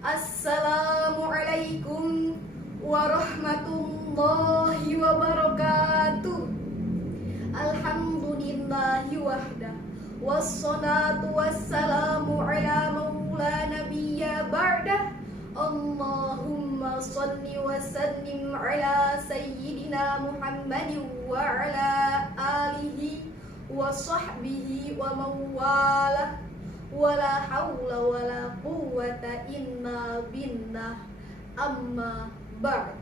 Assalamualaikum warahmatullahi wabarakatuh. Alhamdulillahi wahda, wassalatu wassalamu ala maula nabiyya ba'dah. Allahumma salli wa sallim ala sayyidina Muhammadin wa ala alihi wa sahbihi wa mawalah. Wala hawla wala quwwata illa billah. Amma ba'd.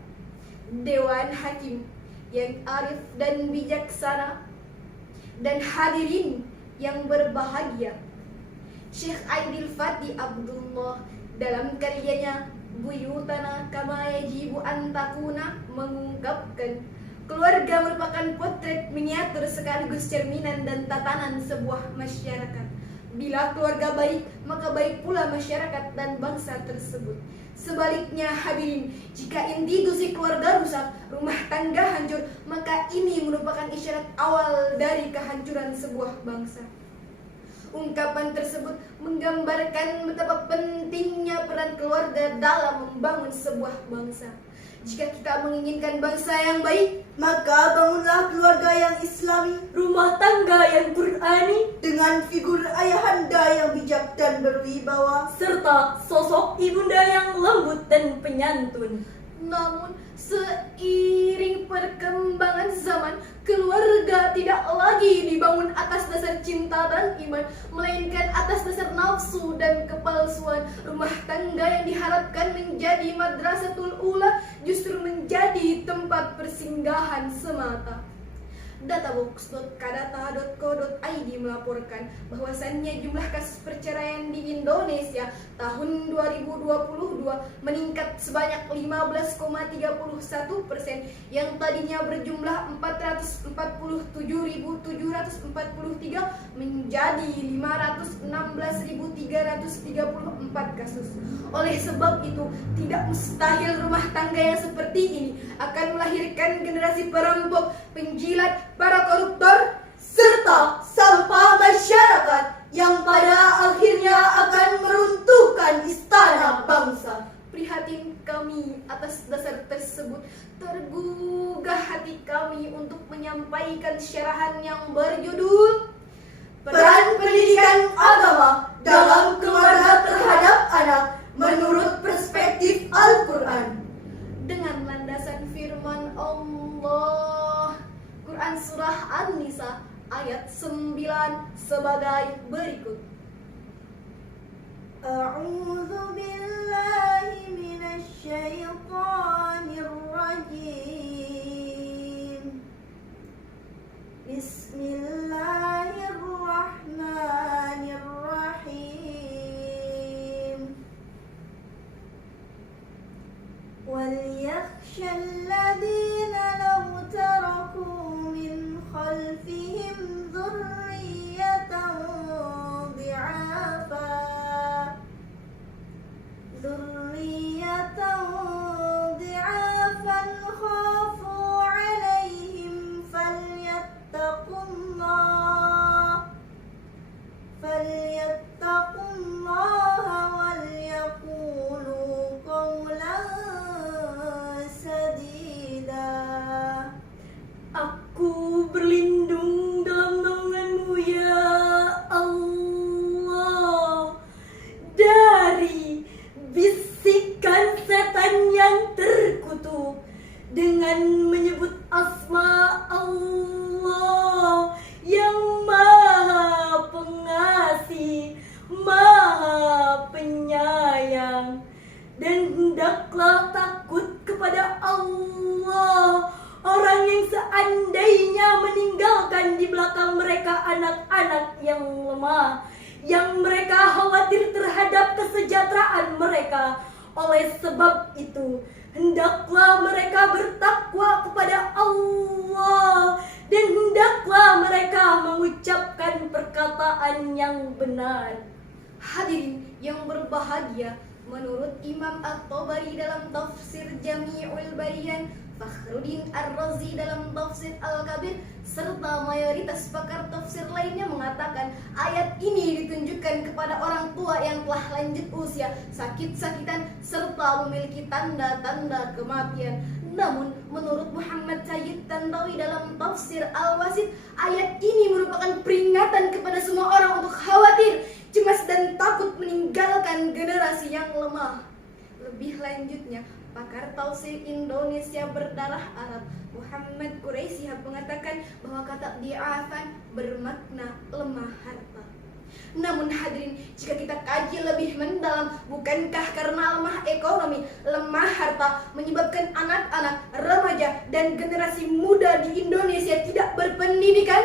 Dewan Hakim yang arif dan bijaksana dan hadirin yang berbahagia, Syekh Aidil Fatih Abdullah dalam karyanya Buyutana Kama Yajibu An Takuna mengungkapkan, keluarga merupakan potret miniatur sekaligus cerminan dan tatanan sebuah masyarakat. Bila keluarga baik, maka baik pula masyarakat dan bangsa tersebut. Sebaliknya hadirin, jika institusi keluarga rusak, rumah tangga hancur, maka ini merupakan isyarat awal dari kehancuran sebuah bangsa. Ungkapan tersebut menggambarkan betapa pentingnya peran keluarga dalam membangun sebuah bangsa. Jika kita menginginkan bangsa yang baik, maka bangunlah keluarga yang islami, rumah tangga yang Qur'ani, dengan figur ayahanda yang bijak dan berwibawa, serta sosok ibunda yang lembut dan penyantun. Namun seiring perkembangan zaman, keluarga tidak lagi dibangun atas dasar cinta dan iman, melainkan atas dasar nafsu dan kepalsuan. Rumah tangga yang diharapkan menjadi madrasatul ula justru menjadi tempat persinggahan semata. Databox.kadata.co.id melaporkan bahwasannya jumlah kasus perceraian di Indonesia tahun 2022 meningkat sebanyak 15,31%, yang tadinya berjumlah 447.743 menjadi 516.334 kasus. Oleh sebab itu, tidak mustahil rumah tangga yang seperti ini akan melahirkan generasi perampok, penjilat, para koruptor, serta sampah masyarakat yang pada akhirnya akan meruntuhkan istana bangsa. Prihatin kami atas dasar tersebut, tergugah hati kami untuk menyampaikan syarahan yang berjudul Peran Pendidikan Agama dalam Keluarga Terhadap Anak menurut Perspektif Al-Quran. Dengan landasan firman Allah, Quran Surah An-Nisa ayat 9 sebagai berikut. A'udzu billahi minasy syaithanir rajim. Bismillahirrahmanirrahim. Wal yakhshal ladzina law taraku min khalfihim dhurriyyatan ضعافا خافوا عليهم فليتقوا الله وليقولوا قولا سديدا. Aku berlindung dalam naungan-Mu ya Allah dari bisikan setan yang terkutuk, dengan menyebut asma Allah yang Maha Pengasih, Maha Penyayang. Dan hendaklah takut kepada Allah orang yang seandainya meninggalkan di belakang mereka anak-anak yang lemah, yang mereka khawatir terhadap kesejahteraan mereka. Oleh sebab itu, hendaklah mereka bertakwa kepada Allah, dan hendaklah mereka mengucapkan perkataan yang benar. Hadirin yang berbahagia, menurut Imam At-Tabari dalam tafsir Jami'ul Bayan Fakhruddin Ar-Razi dalam tafsir Al-Kabir serta mayoritas pakar tafsir lainnya mengatakan ayat ini ditunjukkan kepada orang tua yang telah lanjut usia, sakit-sakitan, serta memiliki tanda-tanda kematian. Namun, menurut Muhammad Sayyid Tantawi dalam tafsir Al-Wasit, ayat ini merupakan peringatan kepada semua orang untuk khawatir, cemas, dan takut meninggalkan generasi yang lemah. Lebih lanjutnya, pakar tafsir Indonesia berdarah Arab Muhammad Quraisy mengatakan bahwa kata di'afan bermakna lemah harta. Namun hadirin, jika kita kaji lebih mendalam, bukankah karena lemah ekonomi, lemah harta menyebabkan anak-anak, remaja, dan generasi muda di Indonesia tidak berpendidikan?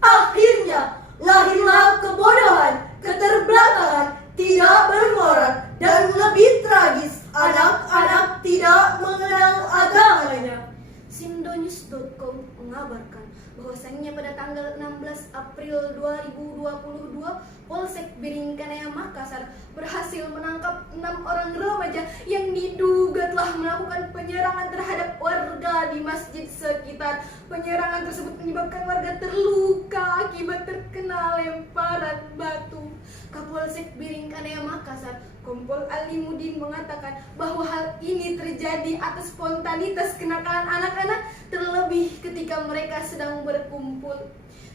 Akhirnya lahirlah kebodohan, keterbelakangan, tidak bermoral, dan lebih tragis, anak-anak tidak mengenal agamanya. Sindonews.com mengabarkan bahwasannya pada tanggal 16 April 2022, Polsek Biringkanaya Makassar berhasil menangkap 6 orang remaja yang diduga telah melakukan penyerangan terhadap warga di masjid sekitar. Penyerangan tersebut menyebabkan warga terluka akibat terkena lemparan batu. Kapolsek Biringkanaya Makassar, Kompol Alimudin mengatakan bahwa hal ini terjadi atas spontanitas kenakalan anak-anak, terlebih ketika mereka sedang berkumpul.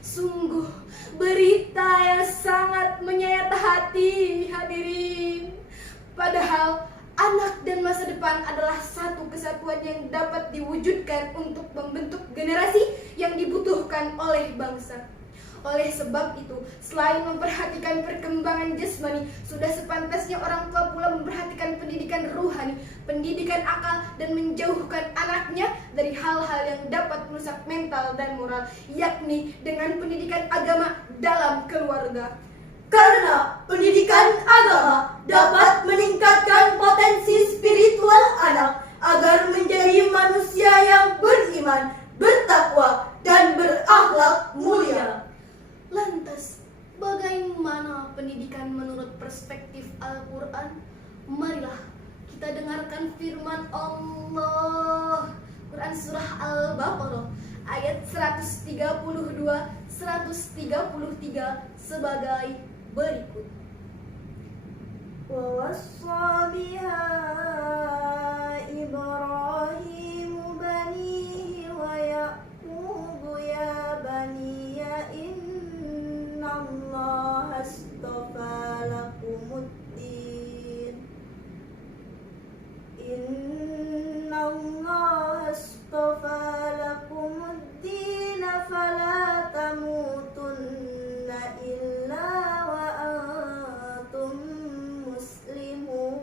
Sungguh berita yang sangat menyayat hati, hadirin. Padahal anak dan masa depan adalah satu kesatuan yang dapat diwujudkan untuk membentuk generasi yang dibutuhkan oleh bangsa. Oleh sebab itu, selain memperhatikan perkembangan jasmani, sudah sepantasnya orang tua pula memperhatikan pendidikan ruhani, pendidikan akal, dan menjauhkan anaknya dari hal-hal yang dapat merusak mental dan moral, yakni dengan pendidikan agama dalam keluarga. Karena pendidikan agama dapat meningkatkan potensi spiritual anak agar menjadi manusia yang beriman, bertakwa, dan berakhlak mulia. Lantas, bagaimana pendidikan menurut perspektif Al-Quran? Marilah kita dengarkan firman Allah. Quran Surah Al-Baqarah ayat 132-133 sebagai berikut. Wawassa biha Ibrahim banihi wa Ya'qub ya baniya innallaha astafa lakumuddin innallaha astafa lakumuddin fala tamutunna illa wa antum muslimun.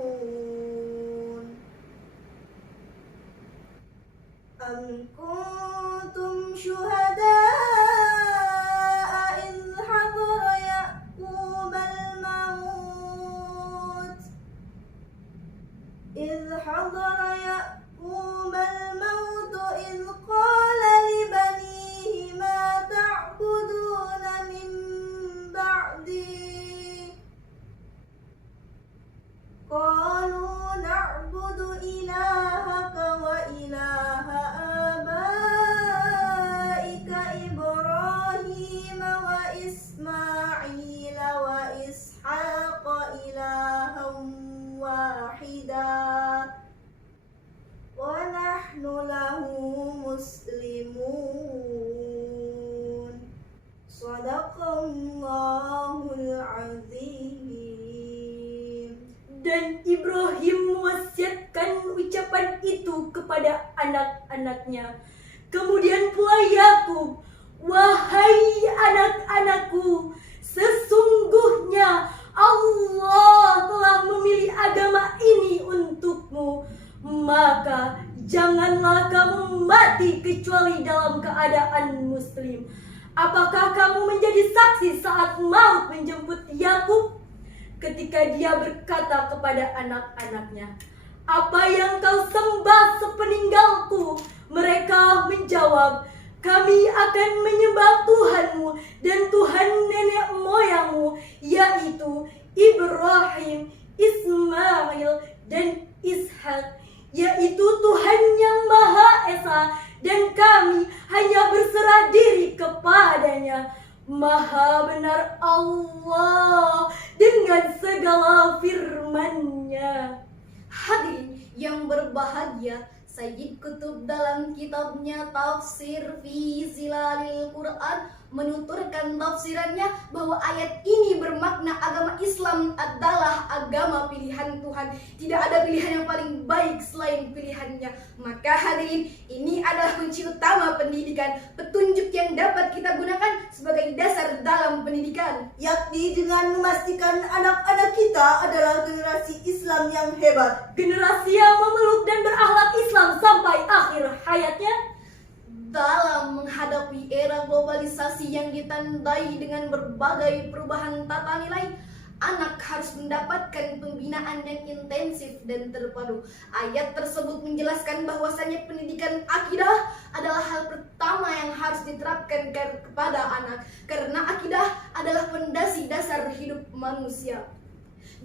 Am kuntum syuhada'a idh hadara Ya'qub al-maut idh qala li banihi ma ta'buduna min ba'di qalu na'budu ilahaka wa ilaha abaika Ibrahim wa Ismail wa Ishaq ilahan wahida wa nahnu lahu muslimun. Shadaqallahul azim. Dan Ibrahim mewasiatkan ucapan itu kepada anak-anaknya. Kemudian pula Yakub, wahai anak-anakku, sesungguhnya Allah telah memilih agama ini untukmu, maka janganlah kamu mati kecuali dalam keadaan muslim. Apakah kamu menjadi saksi saat maut menjemput Yakub? Ketika dia berkata kepada anak-anaknya, apa yang kau sembah sepeninggalku? Mereka menjawab, kami akan menyembah Tuhanmu dan Tuhan nenek moyangmu, yaitu Ibrahim, Ismail, dan Ishak, yaitu Tuhan yang Maha Esa Hadirin yang berbahagia, Sayyid Qutb dalam kitabnya Tafsir fi Zilalil Quran menuturkan tafsirannya bahwa ayat ini bermakna agama Islam adalah agama pilihan Tuhan. Tidak ada pilihan yang paling baik selain pilihannya. Maka hadirin, ini adalah kunci utama pendidikan, petunjuk yang dapat kita gunakan sebagai dasar dalam pendidikan, yakni dengan memastikan anak-anak kita adalah generasi Islam yang hebat, generasi yang memeluk dan berakhlak Islam sampai akhir hayatnya. Dalam menghadapi era globalisasi yang ditandai dengan berbagai perubahan tata nilai, anak harus mendapatkan pembinaan yang intensif dan terpadu. Ayat tersebut menjelaskan bahwasanya pendidikan akidah adalah hal pertama yang harus diterapkan kepada anak, karena akidah adalah fondasi dasar hidup manusia.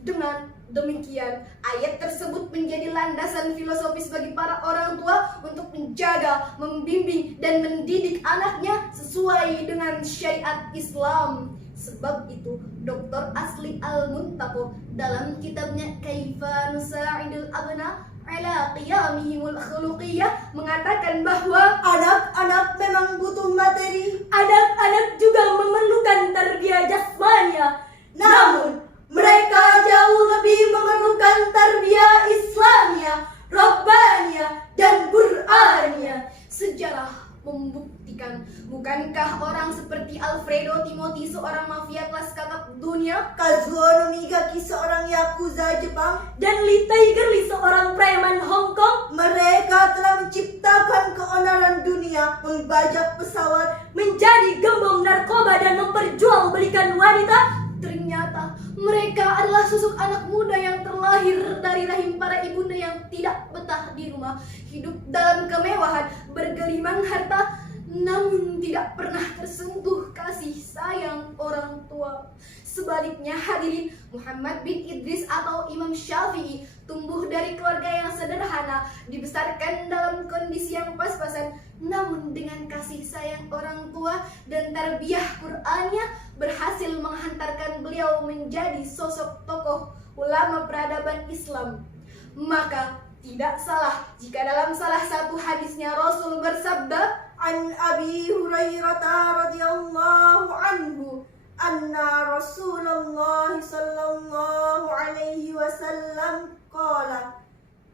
Dengan demikian, ayat tersebut menjadi landasan filosofis bagi para orang tua untuk menjaga, membimbing, dan mendidik anaknya sesuai dengan syariat Islam. Sebab itu, Dr. Asli Al-Muntaqo dalam kitabnya Kaifa Nusa'idul Abna ala Qiyamihimul Khuluqiyah mengatakan bahwa anak-anak memang butuh materi, Anak-anak juga memerlukan tarbiyah jasmania. namun mereka jauh lebih memerlukan tarbiyah Islamiyah, Rabbaniyah, dan Qur'aniyah. sejarah membuktikan, bukankah orang seperti Alfredo Timothy, seorang mafia kelas kakap dunia, Kazuo Nomigaki, seorang yakuza Jepang, Dan Lee Tiger Lee, seorang preman Hong Kong, mereka telah menciptakan keonaran dunia, membajak pesawat, menjadi gembong narkoba dan memperjualbelikan wanita. ternyata mereka adalah susuk anak muda yang terlahir dari rahim para ibunda yang tidak betah di rumah, hidup dalam kemewahan, bergelimang harta, namun tidak pernah tersentuh kasih sayang orang tua. Sebaliknya hadirin, Muhammad bin Idris atau Imam Syafi'i tumbuh dari keluarga yang sederhana, dibesarkan dalam kondisi yang pas-pasan, namun dengan kasih sayang orang tua dan tarbiyah Qur'annya berhasil menghantarkan beliau menjadi sosok tokoh ulama peradaban Islam. Maka tidak salah jika dalam salah satu hadisnya Rasul bersabda, an Abi Hurairah radhiyallahu anhu anna Rasulullah sallallahu alaihi wasallam qala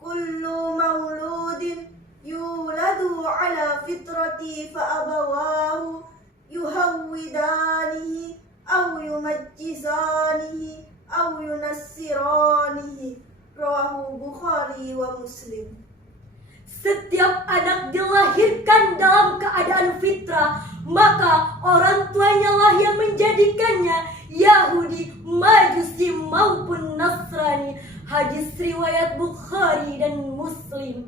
kullu mauludin yuladu ala fitrati fa abawahu yuhawwidanihi aw yumajjizanihi aw yunassiranihi, rawahu Bukhari wa Muslim. Setiap anak dilahirkan dalam keadaan fitrah, maka orang tuanya lah yang menjadikannya Yahudi, Majusi maupun Nasrani. Hadis riwayat Bukhari dan Muslim.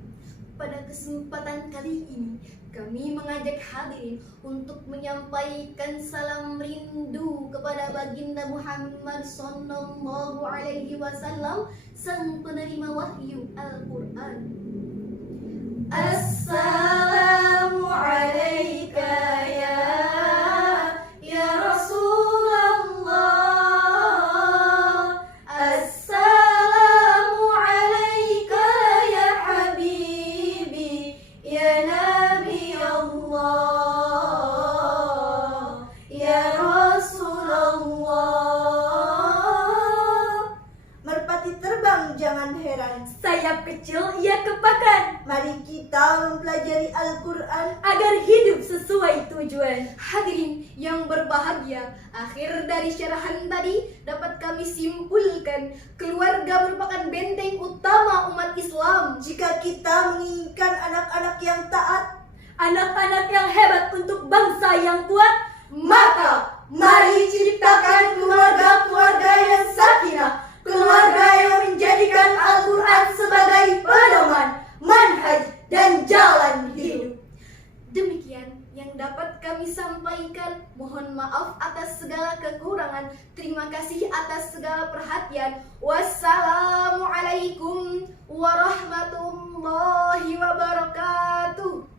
pada kesempatan kali ini kami mengajak hadirin untuk menyampaikan salam rindu kepada baginda Muhammad sallallahu alaihi wasallam, sang penerima wahyu Al-Quran. Assalamu alayka ya Rasulullah. Assalamu alayka ya habibi ya Nabi Allah ya Rasulullah. Merpati terbang jangan heran, Sayap kecil ia kepakan, mari kita mempelajari Al-Quran. agar hidup sesuai tujuan. Hadirin yang berbahagia, akhir dari syarahan tadi dapat kami simpulkan, keluarga merupakan benteng utama umat Islam. Jika kita menginginkan anak-anak yang taat, Anak-anak yang hebat untuk bangsa yang kuat, maka mari ciptakan keluarga-keluarga yang sakinah, keluarga yang menjadikan Al-Quran sebagai pedoman, manhaj, dan jalan hidup. Demikian yang dapat kami sampaikan. Mohon maaf atas segala kekurangan. Terima kasih atas segala perhatian. Wassalamualaikum warahmatullahi wabarakatuh.